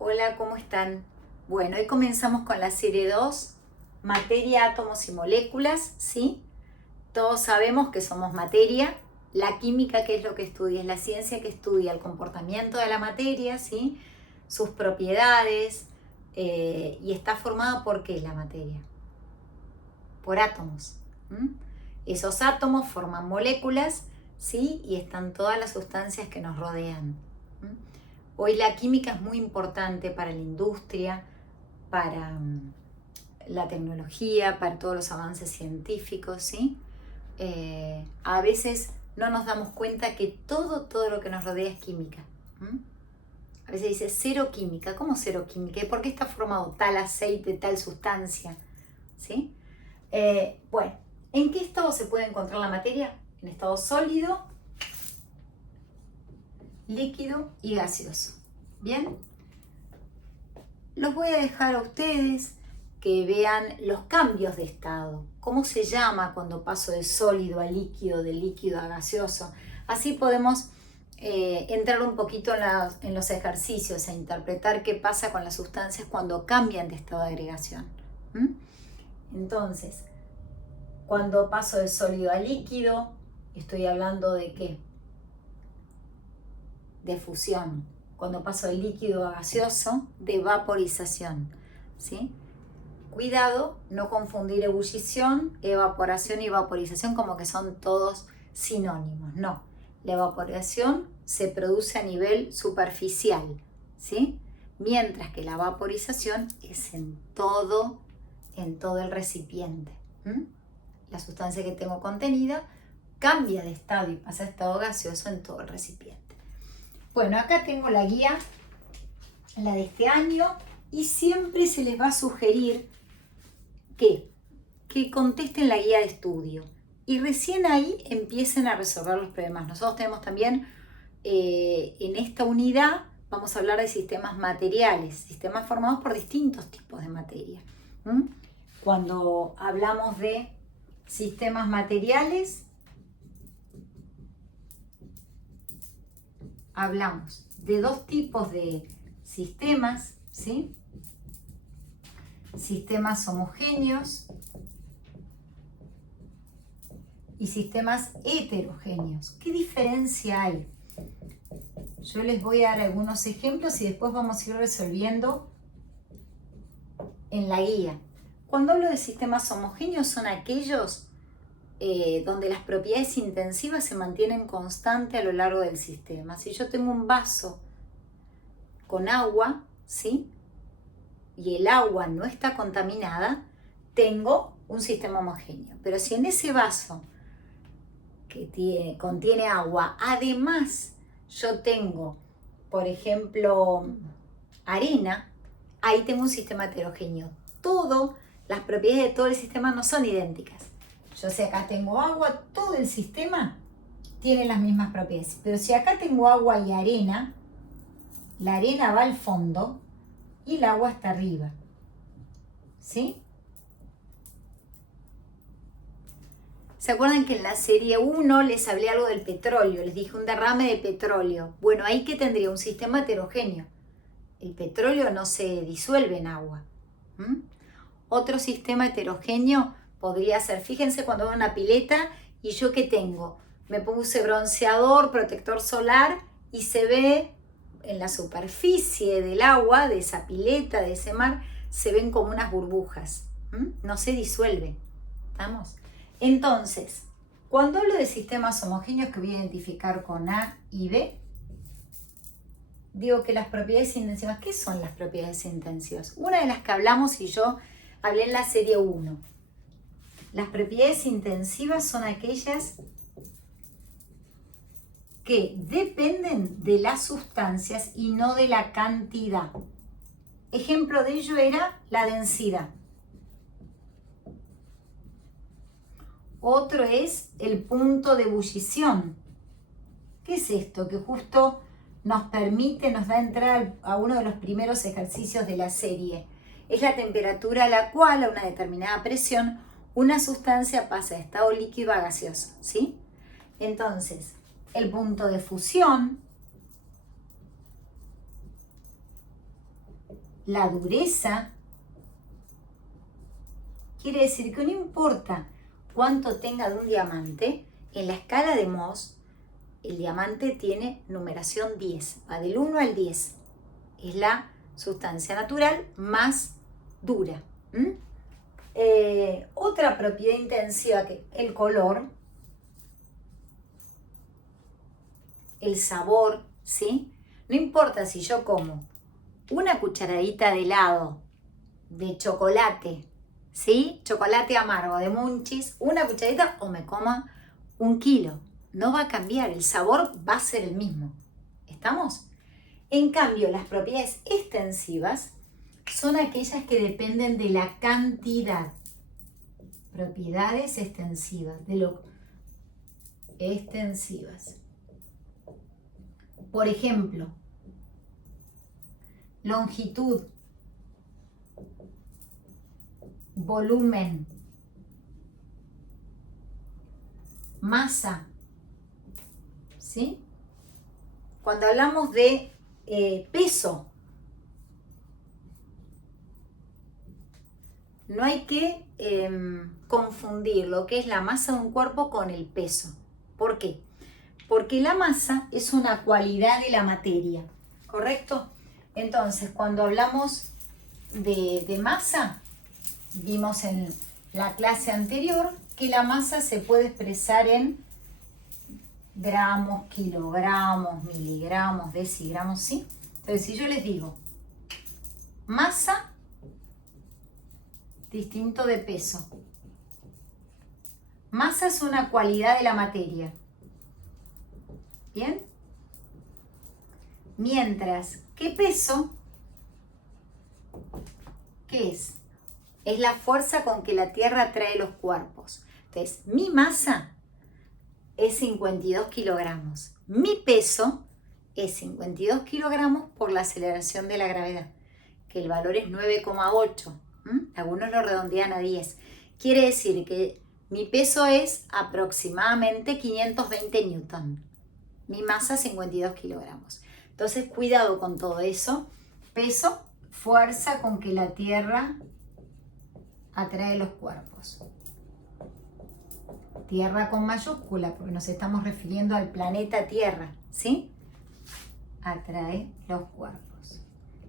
Hola, ¿cómo están? Bueno, hoy comenzamos con la serie 2, materia, átomos y moléculas, ¿sí? Todos sabemos que somos materia. La química, ¿qué es lo que estudia? Es la ciencia que estudia el comportamiento de la materia, ¿sí? Sus propiedades, y está formada ¿por qué la materia? Por átomos. ¿M? Esos átomos forman moléculas, ¿sí? Y están todas las sustancias que nos rodean. ¿M? Hoy la química es muy importante para la industria, para la tecnología, para todos los avances científicos, ¿sí? A veces no nos damos cuenta que todo lo que nos rodea es química. ¿M? A veces dice cero química. ¿Cómo cero química? ¿Y por qué está formado tal aceite, tal sustancia? ¿Sí? Bueno, ¿en qué estado se puede encontrar la materia? En estado sólido, líquido y gaseoso. ¿Bien? Los voy a dejar a ustedes que vean los cambios de estado. ¿Cómo se llama cuando paso de sólido a líquido, de líquido a gaseoso? Así podemos entrar un poquito en los ejercicios e interpretar qué pasa con las sustancias cuando cambian de estado de agregación. ¿Mm? Entonces, cuando paso de sólido a líquido, estoy hablando de ¿qué? De fusión. Cuando paso de líquido a gaseoso, de vaporización. ¿Sí? Cuidado, no confundir ebullición, evaporación y vaporización como que son todos sinónimos. No, la evaporación se produce a nivel superficial, ¿sí? Mientras que la vaporización es en todo el recipiente. ¿Mm? La sustancia que tengo contenida cambia de estado y pasa a estado gaseoso en todo el recipiente. Bueno, acá tengo la guía, la de este año, y siempre se les va a sugerir que contesten la guía de estudio y recién ahí empiecen a resolver los problemas. Nosotros tenemos también en esta unidad, vamos a hablar de sistemas materiales, sistemas formados por distintos tipos de materia. ¿Mm? Cuando hablamos de sistemas materiales, hablamos de dos tipos de sistemas, ¿sí? Sistemas homogéneos y sistemas heterogéneos. ¿Qué diferencia hay? Yo les voy a dar algunos ejemplos y después vamos a ir resolviendo en la guía. Cuando hablo de sistemas homogéneos son aquellos donde las propiedades intensivas se mantienen constantes a lo largo del sistema. Si yo tengo un vaso con agua, ¿sí? Y el agua no está contaminada, tengo un sistema homogéneo. Pero si en ese vaso que contiene agua, además yo tengo, por ejemplo, arena, ahí tengo un sistema heterogéneo. Las propiedades de todo el sistema no son idénticas. Yo si acá tengo agua, todo el sistema tiene las mismas propiedades. Pero si acá tengo agua y arena, la arena va al fondo y el agua está arriba. ¿Sí? ¿Se acuerdan que en la serie 1 les hablé algo del petróleo? Les dije un derrame de petróleo. Bueno, ahí que tendría un sistema heterogéneo. El petróleo no se disuelve en agua. ¿Mm? Otro sistema heterogéneo podría ser, fíjense cuando veo una pileta y yo ¿qué tengo? Me puse bronceador, protector solar y se ve en la superficie del agua, de esa pileta, de ese mar, se ven como unas burbujas. ¿Mm? No se disuelve. ¿Estamos? Entonces, cuando hablo de sistemas homogéneos que voy a identificar con A y B, digo que las propiedades intensivas, ¿qué son las propiedades intensivas? Una de las que hablamos y yo hablé en la serie 1. Las propiedades intensivas son aquellas que dependen de las sustancias y no de la cantidad. Ejemplo de ello era la densidad. Otro es el punto de ebullición. ¿Qué es esto? Que justo nos da entrada a uno de los primeros ejercicios de la serie. Es la temperatura a la cual, a una determinada presión, una sustancia pasa de estado líquido a gaseoso, ¿sí? Entonces, el punto de fusión la dureza. Quiere decir que no importa cuánto tenga de un diamante, en la escala de Mohs, el diamante tiene numeración 10, va del 1 al 10. Es la sustancia natural más dura. Otra propiedad intensiva que el color, el sabor, ¿sí? No importa si yo como una cucharadita de helado de chocolate, ¿sí? Chocolate amargo de Munchies, una cucharadita, o me coma 1 kilo. No va a cambiar, el sabor va a ser el mismo. ¿Estamos? En cambio, las propiedades extensivas son aquellas que dependen de la cantidad. Propiedades extensivas, extensivas. Por ejemplo, longitud, volumen, masa, ¿sí? Cuando hablamos de peso, no hay que confundir lo que es la masa de un cuerpo con el peso. ¿Por qué? Porque la masa es una cualidad de la materia, ¿correcto? Entonces, cuando hablamos de masa, vimos en la clase anterior que la masa se puede expresar en gramos, kilogramos, miligramos, decigramos, ¿sí? Entonces, si yo les digo masa distinto de peso. Masa es una cualidad de la materia. ¿Bien? Mientras que peso, ¿qué es? Es la fuerza con que la Tierra atrae los cuerpos. Entonces, mi masa es 52 kilogramos. Mi peso es 52 kilogramos por la aceleración de la gravedad, que el valor es 9,8. Algunos lo redondean a 10. Quiere decir que mi peso es aproximadamente 520 newton. Mi masa 52 kilogramos. Entonces, cuidado con todo eso. Peso, fuerza con que la Tierra atrae los cuerpos. Tierra con mayúscula, porque nos estamos refiriendo al planeta Tierra, ¿sí? Atrae los cuerpos.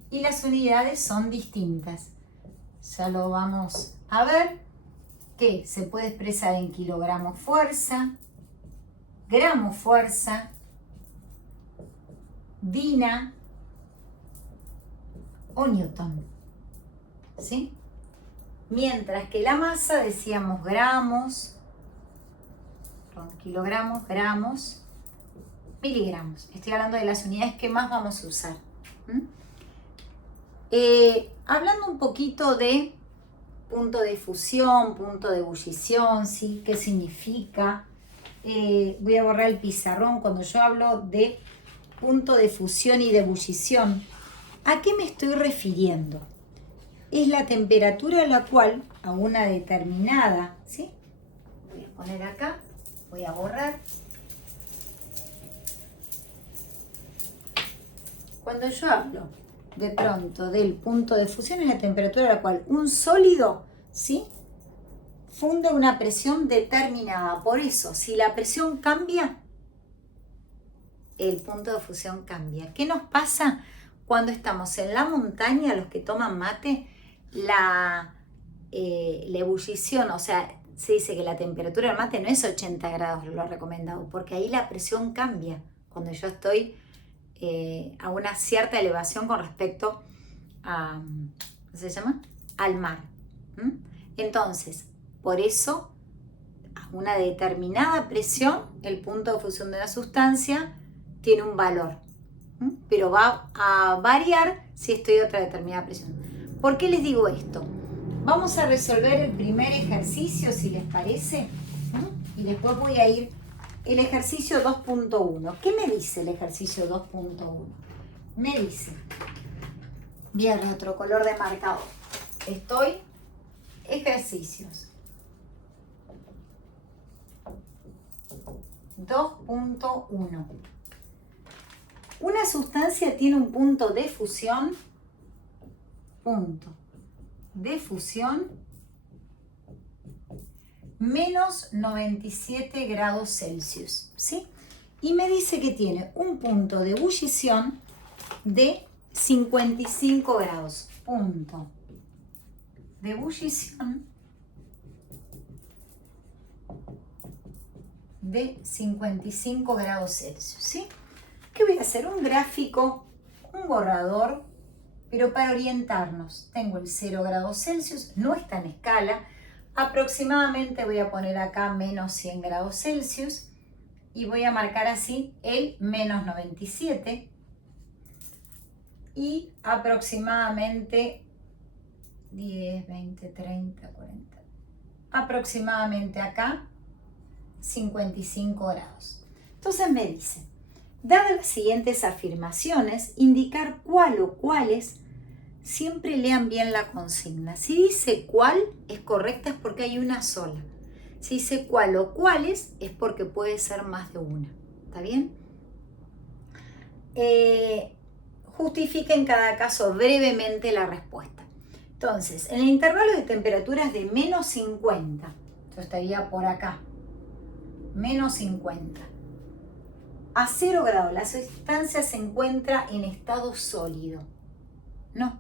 Y las unidades son distintas. Ya lo vamos a ver, que se puede expresar en kilogramos fuerza, gramos fuerza, dina o newton, ¿sí? Mientras que la masa decíamos gramos, kilogramos, gramos, miligramos. Estoy hablando de las unidades que más vamos a usar. Hablando un poquito de punto de fusión, punto de ebullición, ¿sí? ¿Qué significa? Voy a borrar el pizarrón. Cuando yo hablo de punto de fusión y de ebullición, ¿a qué me estoy refiriendo? Es la temperatura a la cual a una determinada, ¿sí? Voy a poner acá, voy a borrar. Cuando yo hablo de pronto del punto de fusión, es la temperatura a la cual un sólido, ¿sí?, funde una presión determinada. Por eso, si la presión cambia, el punto de fusión cambia. ¿Qué nos pasa cuando estamos en la montaña? Los que toman mate, la ebullición, o sea, se dice que la temperatura del mate no es 80 grados, lo recomendado, porque ahí la presión cambia cuando yo estoy a una cierta elevación con respecto a, ¿cómo se llama?, al mar. Entonces, por eso, a una determinada presión, el punto de fusión de una sustancia tiene un valor, pero va a variar si estoy a otra determinada presión. ¿Por qué les digo esto? Vamos a resolver el primer ejercicio, si les parece, y después voy a ir el ejercicio 2.1. ¿Qué me dice el ejercicio 2.1? Me dice, bien, otro color de marcador. Ejercicios 2.1. Una sustancia tiene un punto de fusión punto de fusión menos 97 grados Celsius, ¿sí? Y me dice que tiene un punto de ebullición de 55 grados. Punto de ebullición de 55 grados Celsius, ¿sí? ¿Qué voy a hacer? Un gráfico, un borrador, pero para orientarnos. Tengo el 0 grados Celsius, no está en escala. Aproximadamente voy a poner acá menos 100 grados Celsius y voy a marcar así el menos 97 y aproximadamente 10, 20, 30, 40, aproximadamente acá 55 grados. Entonces me dice, dadas las siguientes afirmaciones, indicar cuál o cuáles, siempre lean bien la consigna. Si dice cuál es correcta es porque hay una sola. Si dice cuál o cuáles es porque puede ser más de una. ¿Está bien? Justifica en cada caso brevemente la respuesta. Entonces, en el intervalo de temperaturas de menos 50, yo estaría por acá, menos 50, a 0 grados, la sustancia se encuentra en estado sólido. No,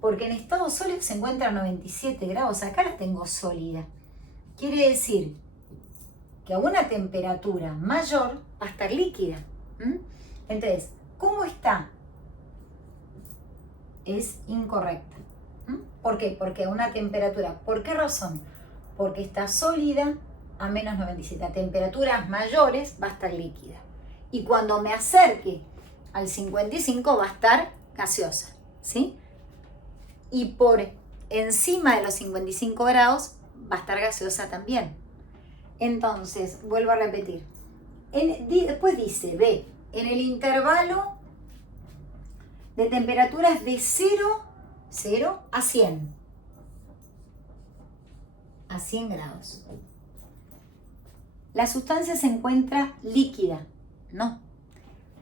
porque en estado sólido se encuentra a 97 grados, acá la tengo sólida. Quiere decir que a una temperatura mayor va a estar líquida. Entonces, ¿cómo está? Es incorrecta. ¿Por qué? Porque a una temperatura, ¿por qué razón? Porque está sólida a menos 97. A temperaturas mayores va a estar líquida. Y cuando me acerque al 55 va a estar gaseosa, ¿sí? Y por encima de los 55 grados va a estar gaseosa también. Entonces, vuelvo a repetir. Después dice, B, en el intervalo de temperaturas de 0 a 100. A 100 grados. La sustancia se encuentra líquida. No,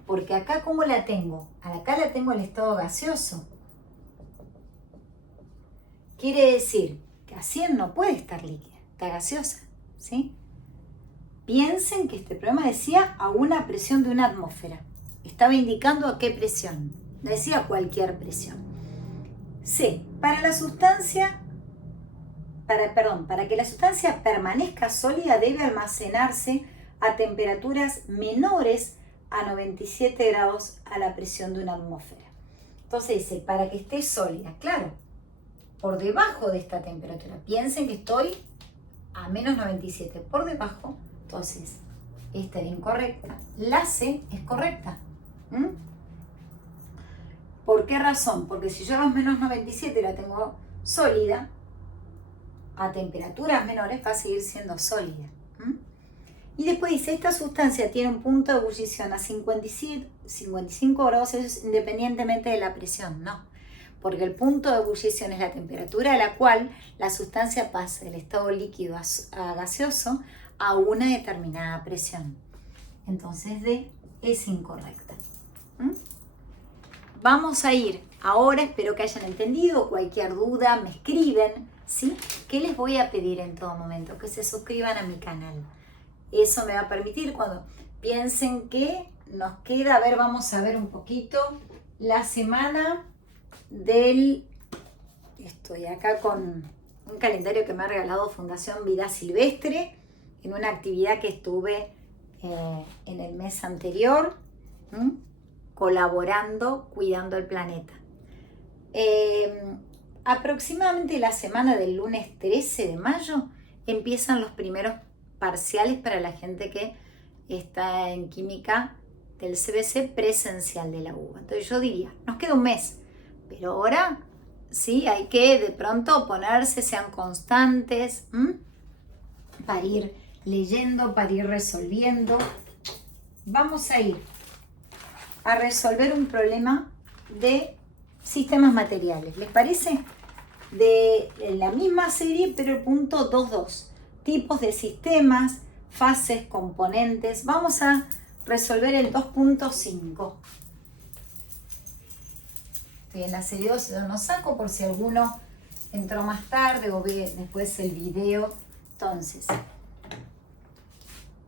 porque acá ¿cómo la tengo? Acá la tengo en estado gaseoso. Quiere decir que a 100 no puede estar líquida, está gaseosa, ¿sí? Piensen que este programa decía a una presión de una atmósfera. Estaba indicando a qué presión, no decía cualquier presión. C, para que la sustancia permanezca sólida debe almacenarse a temperaturas menores a 97 grados a la presión de una atmósfera. Entonces dice, para que esté sólida, claro, por debajo de esta temperatura. Piensen que estoy a menos 97, por debajo. Entonces, esta era incorrecta. La C es correcta. ¿Por qué razón? Porque si yo a los menos 97 la tengo sólida, a temperaturas menores va a seguir siendo sólida. Y después dice, esta sustancia tiene un punto de ebullición a 55 grados Celsius independientemente de la presión. No, porque el punto de ebullición es la temperatura a la cual la sustancia pasa del estado líquido a gaseoso a una determinada presión. Entonces D es incorrecta. Vamos a ir ahora, espero que hayan entendido, cualquier duda me escriben, ¿sí? ¿Qué les voy a pedir en todo momento? Que se suscriban a mi canal. Eso me va a permitir cuando piensen que nos queda, a ver, vamos a ver un poquito, la semana del, estoy acá con un calendario que me ha regalado Fundación Vida Silvestre, en una actividad que estuve en el mes anterior, colaborando, cuidando el planeta. Aproximadamente la semana del lunes 13 de mayo empiezan los primeros parciales para la gente que está en química del CBC presencial de la UBA. Entonces yo diría, nos queda un mes, pero ahora sí hay que de pronto ponerse, sean constantes, para ir leyendo, para ir resolviendo. Vamos a ir a resolver un problema de sistemas materiales. ¿Les parece? De la misma serie, pero el punto 2.2. Tipos de sistemas, fases, componentes. Vamos a resolver el 2.5. Estoy en la serie 2, yo no saco por si alguno entró más tarde o ve después el video. Entonces,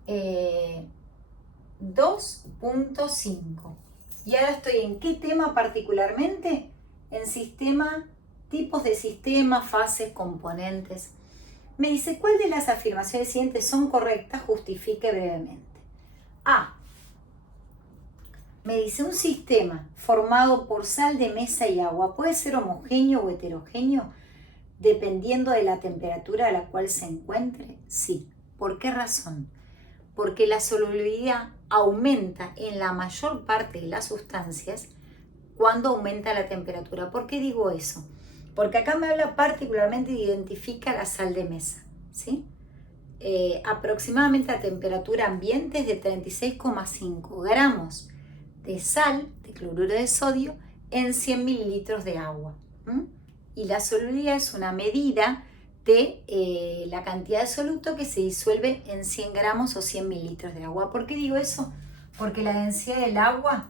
2.5. Y ahora estoy en qué tema particularmente, en sistema, tipos de sistema, fases, componentes. Me dice, ¿cuál de las afirmaciones siguientes son correctas? Justifique brevemente. A. Me dice, un sistema formado por sal de mesa y agua puede ser homogéneo o heterogéneo dependiendo de la temperatura a la cual se encuentre. Sí. ¿Por qué razón? Porque la solubilidad aumenta en la mayor parte de las sustancias cuando aumenta la temperatura. ¿Por qué digo eso? Porque acá me habla particularmente y identifica la sal de mesa, ¿sí? Aproximadamente a temperatura ambiente es de 36,5 gramos de sal, de cloruro de sodio, en 100 mililitros de agua. Y la solubilidad es una medida de la cantidad de soluto que se disuelve en 100 gramos o 100 mililitros de agua. ¿Por qué digo eso? Porque la densidad del agua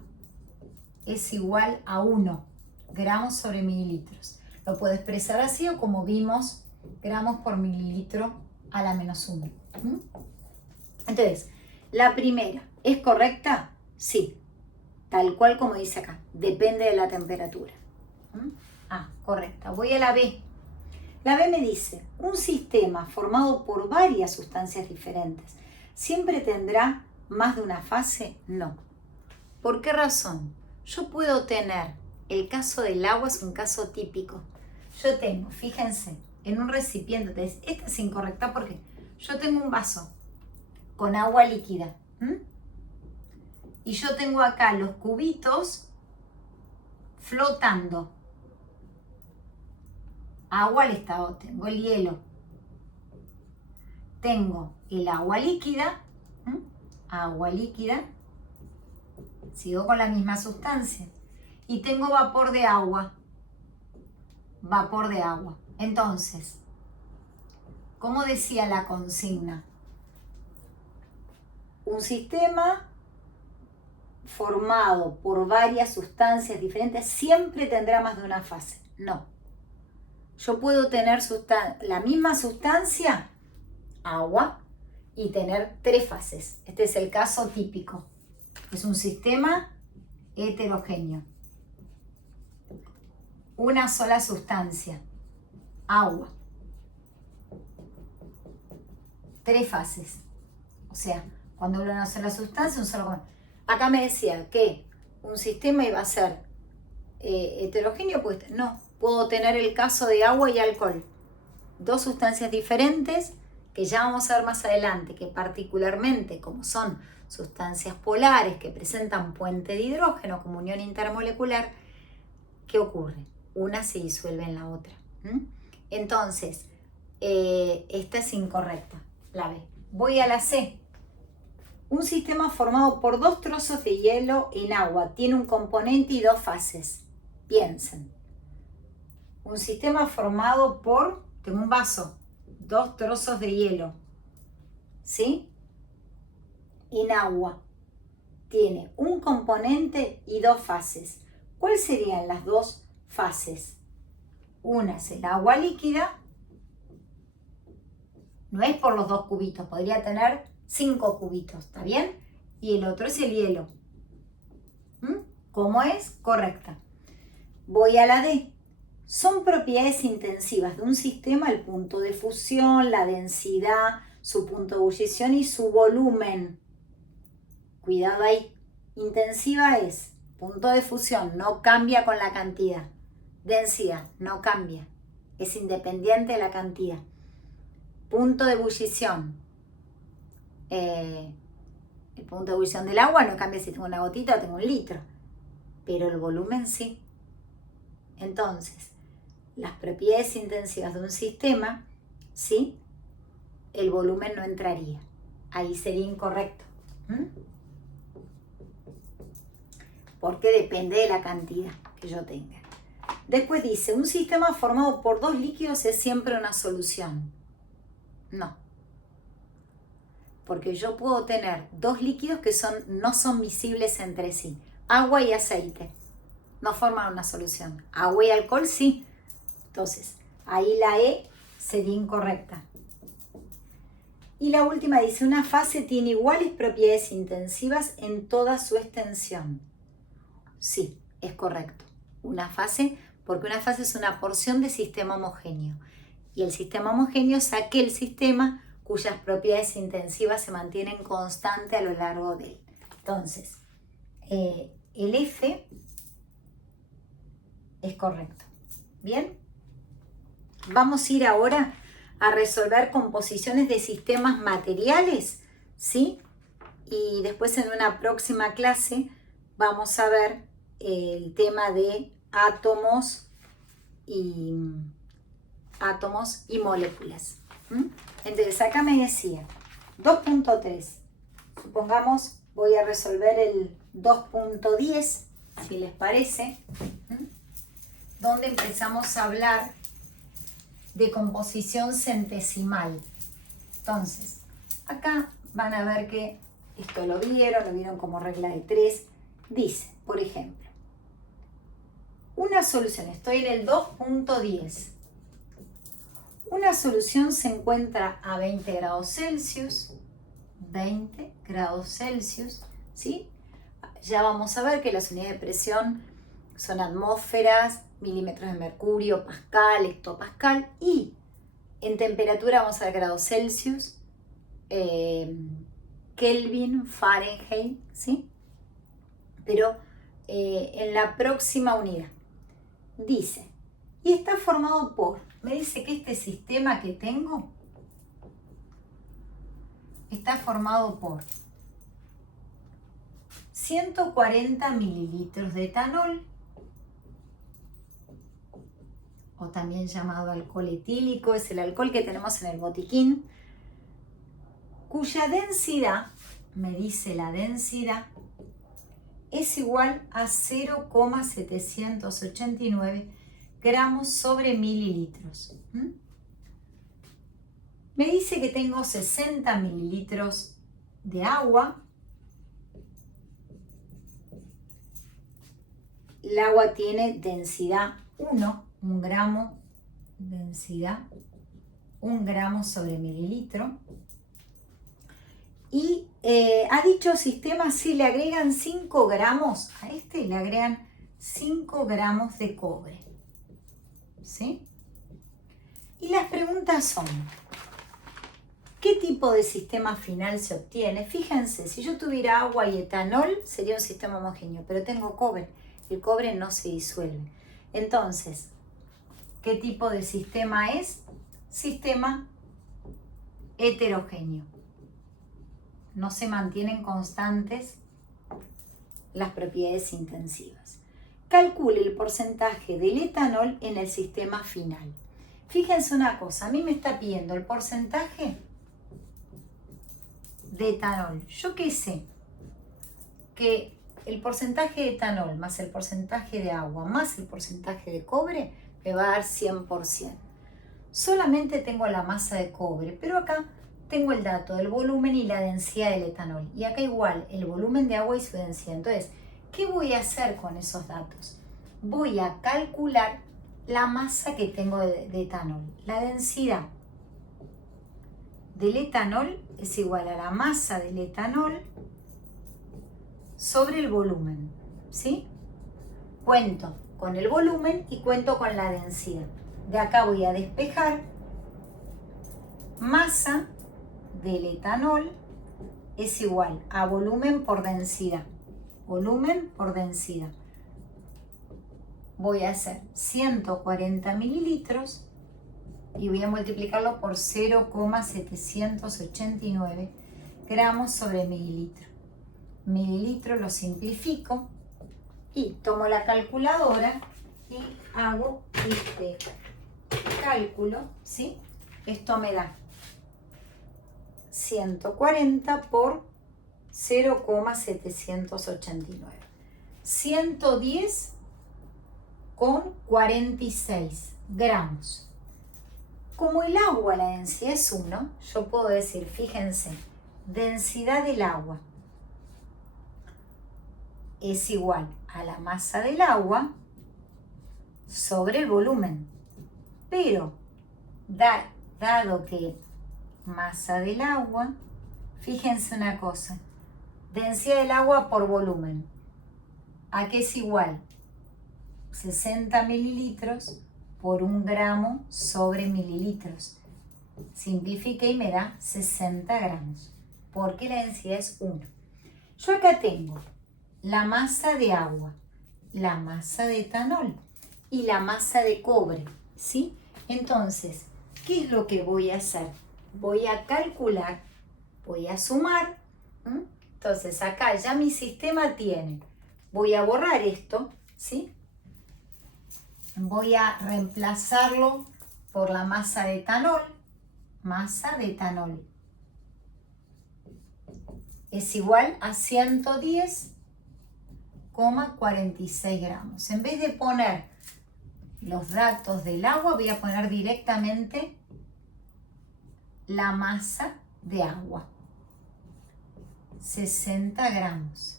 es igual a 1 gramos sobre mililitros. Lo puedo expresar así o como vimos, gramos por mililitro a la menos 1. Entonces, la primera, ¿es correcta? Sí, tal cual como dice acá, depende de la temperatura. Ah, correcta. Voy a la B. La B me dice, un sistema formado por varias sustancias diferentes, ¿siempre tendrá más de una fase? No. ¿Por qué razón? Yo puedo tener, el caso del agua es un caso típico. Yo tengo, fíjense, en un recipiente, esta es incorrecta porque yo tengo un vaso con agua líquida. Y yo tengo acá los cubitos flotando. Agua al estado, tengo el hielo. Tengo el agua líquida. Agua líquida. Sigo con la misma sustancia. Y tengo vapor de agua. Vapor de agua. Entonces, ¿cómo decía la consigna? Un sistema formado por varias sustancias diferentes siempre tendrá más de una fase. No. Yo puedo tener la misma sustancia, agua, y tener 3 fases. Este es el caso típico. Es un sistema heterogéneo. Una sola sustancia, agua. 3 fases. O sea, cuando hablo de una sola sustancia, un solo componente. Acá me decía que un sistema iba a ser heterogéneo, pues no. Puedo tener el caso de agua y alcohol. 2 sustancias diferentes que ya vamos a ver más adelante, que particularmente como son sustancias polares que presentan puente de hidrógeno como unión intermolecular, ¿qué ocurre? Una se disuelve en la otra. Entonces, esta es incorrecta, la B. Voy a la C. Un sistema formado por 2 trozos de hielo en agua tiene un componente y 2 fases. Piensen. Un sistema formado por, tengo un vaso, 2 trozos de hielo, ¿sí? En agua. Tiene un componente y 2 fases. ¿Cuáles serían las 2 fases? Una es el agua líquida. No es por los 2 cubitos, podría tener 5 cubitos, ¿está bien? Y el otro es el hielo. ¿Cómo es? Correcta. Voy a la D. Son propiedades intensivas de un sistema el punto de fusión, la densidad, su punto de ebullición y su volumen. Cuidado ahí. Intensiva es punto de fusión, no cambia con la cantidad. Densidad, no cambia. Es independiente de la cantidad. Punto de ebullición. El punto de ebullición del agua no cambia si tengo una gotita o tengo un litro. Pero el volumen sí. Entonces, las propiedades intensivas de un sistema, ¿sí? El volumen no entraría. Ahí sería incorrecto. Porque depende de la cantidad que yo tenga. Después dice, un sistema formado por 2 líquidos es siempre una solución. No. Porque yo puedo tener 2 líquidos que no son miscibles entre sí. Agua y aceite. no forman una solución. Agua y alcohol sí. Entonces, ahí la E sería incorrecta. Y la última dice, una fase tiene iguales propiedades intensivas en toda su extensión. Sí, es correcto. Una fase, porque una fase es una porción de sistema homogéneo. Y el sistema homogéneo es aquel sistema cuyas propiedades intensivas se mantienen constantes a lo largo de él. Entonces, el F es correcto. ¿Bien? Vamos a ir ahora a resolver composiciones de sistemas materiales, ¿sí? Y después en una próxima clase vamos a ver el tema de átomos y moléculas. Entonces acá me decía 2.3, supongamos voy a resolver el 2.10, si les parece, donde empezamos a hablar de composición centesimal. Entonces, acá van a ver que esto lo vieron como regla de 3. Dice, por ejemplo, una solución, estoy en el 2.10. Una solución se encuentra a 20 grados Celsius, 20 grados Celsius, ¿sí? Ya vamos a ver que las unidades de presión son atmósferas, milímetros de mercurio, pascal, hectopascal, y en temperatura vamos a ver grados Celsius, Kelvin, Fahrenheit, ¿sí? Pero en la próxima unidad dice, y está formado por, me dice que este sistema que tengo está formado por 140 mililitros de etanol, o también llamado alcohol etílico, es el alcohol que tenemos en el botiquín, cuya densidad, me dice la densidad, es igual a 0,789 gramos sobre mililitros. Me dice que tengo 60 mililitros de agua. El agua tiene densidad 1, 1 gramo, densidad 1 gramo sobre mililitro. Y ha dicho sistema, si le agregan 5 gramos, a este le agregan 5 gramos de cobre. ¿Sí? Y las preguntas son, ¿qué tipo de sistema final se obtiene? Fíjense, si yo tuviera agua y etanol, sería un sistema homogéneo, pero tengo cobre. El cobre no se disuelve. Entonces, ¿qué tipo de sistema es? Sistema heterogéneo. No se mantienen constantes las propiedades intensivas. Calcule el porcentaje del etanol en el sistema final. Fíjense una cosa, a mí me está pidiendo el porcentaje de etanol. ¿Yo qué sé? Que el porcentaje de etanol más el porcentaje de agua más el porcentaje de cobre me va a dar 100%. Solamente tengo la masa de cobre, pero acá tengo el dato del volumen y la densidad del etanol. Y acá igual, el volumen de agua y su densidad. Entonces, ¿qué voy a hacer con esos datos? Voy a calcular la masa que tengo de etanol. La densidad del etanol es igual a la masa del etanol sobre el volumen, ¿sí? Cuento con el volumen y cuento con la densidad. De acá voy a despejar. Masa del etanol es igual a volumen por densidad. Volumen por densidad. Voy a hacer 140 mililitros y voy a multiplicarlo por 0,789 gramos sobre mililitro. Mililitro lo simplifico y tomo la calculadora y hago este cálculo, ¿sí? Esto me da 140 por 0,789. 110,46 gramos. Como el agua, la densidad es 1, yo puedo decir, fíjense, densidad del agua es igual a la masa del agua sobre el volumen. Pero, dado que masa del agua, fíjense una cosa, densidad del agua por volumen, ¿a qué es igual? 60 mililitros por 1 gramo sobre mililitros. Simplifiqué y me da 60 gramos, porque la densidad es 1. Yo acá tengo la masa de agua, la masa de etanol y la masa de cobre, ¿sí? Entonces, ¿qué es lo que voy a hacer? Voy a calcular, voy a sumar. Entonces, acá ya mi sistema tiene. Voy a borrar esto, ¿sí? Voy a reemplazarlo por la masa de etanol. Masa de etanol es igual a 110,46 gramos. En vez de poner los datos del agua, voy a poner directamente la masa de agua. 60 gramos.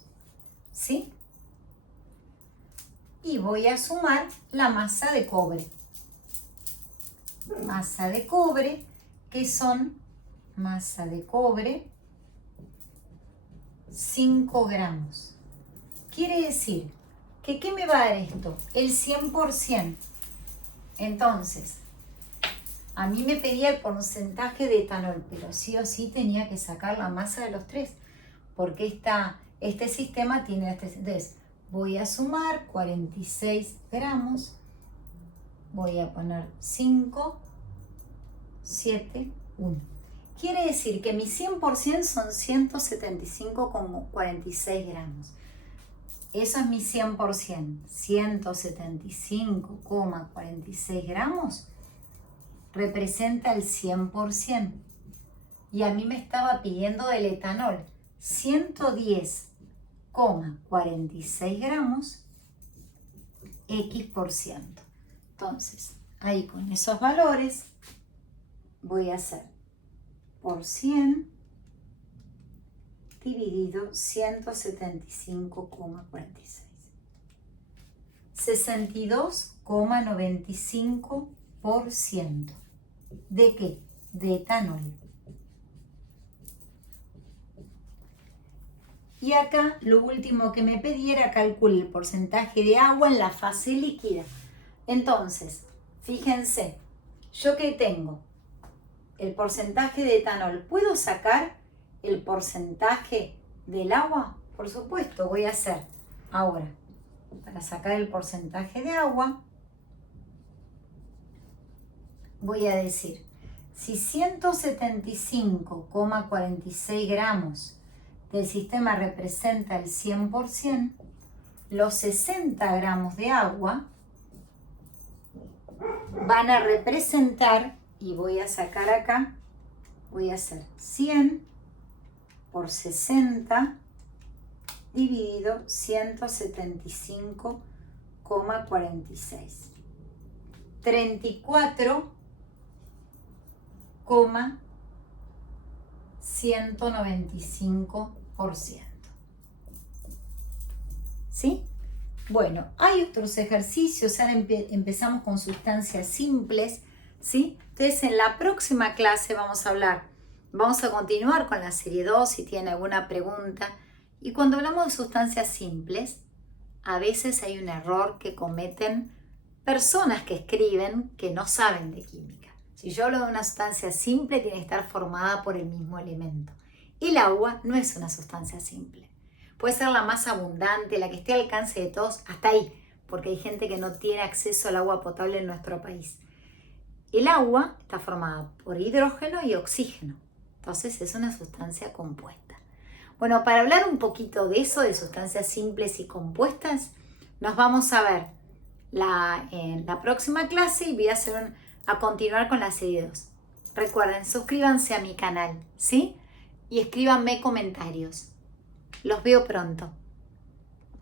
¿Sí? Y voy a sumar la masa de cobre. Masa de cobre, que son masa de cobre, 5 gramos. Quiere decir que ¿qué me va a dar esto? El 100%. Entonces, a mí me pedía el porcentaje de etanol, pero sí o sí tenía que sacar la masa de los tres, porque este sistema tiene entonces, voy a sumar 46 gramos, voy a poner 5, 7, 1. Quiere decir que mi 100% son 175,46 gramos. Eso es mi 100%. 175,46 gramos representa el 100%. Y a mí me estaba pidiendo del etanol 110,46 gramos X%. Entonces, ahí con esos valores voy a hacer por 100 dividido 175,46. 62,95%. ¿De qué? De etanol. Y acá lo último que me pedí era calcular el porcentaje de agua en la fase líquida. Entonces, fíjense, yo que tengo el porcentaje de etanol, ¿puedo sacar el porcentaje del agua? Por supuesto, voy a hacer ahora, para sacar el porcentaje de agua, voy a decir, si 175,46 gramos del sistema representa el 100%, los 60 gramos de agua van a representar, y voy a sacar acá, voy a hacer 100 por 60 dividido 175,46. 34,195%. ¿Sí? Bueno, hay otros ejercicios, ahora empezamos con sustancias simples, ¿sí? Entonces en la próxima clase vamos a continuar con la serie 2 si tienen alguna pregunta. Y cuando hablamos de sustancias simples, a veces hay un error que cometen personas que escriben que no saben de química. Si yo hablo de una sustancia simple, tiene que estar formada por el mismo elemento. El agua no es una sustancia simple. Puede ser la más abundante, la que esté al alcance de todos, hasta ahí, porque hay gente que no tiene acceso al agua potable en nuestro país. El agua está formada por hidrógeno y oxígeno, entonces es una sustancia compuesta. Bueno, para hablar un poquito de eso, de sustancias simples y compuestas, nos vamos a ver en la próxima clase y voy a continuar con la serie 2. Recuerden, suscríbanse a mi canal, ¿sí? Y escríbanme comentarios. Los veo pronto.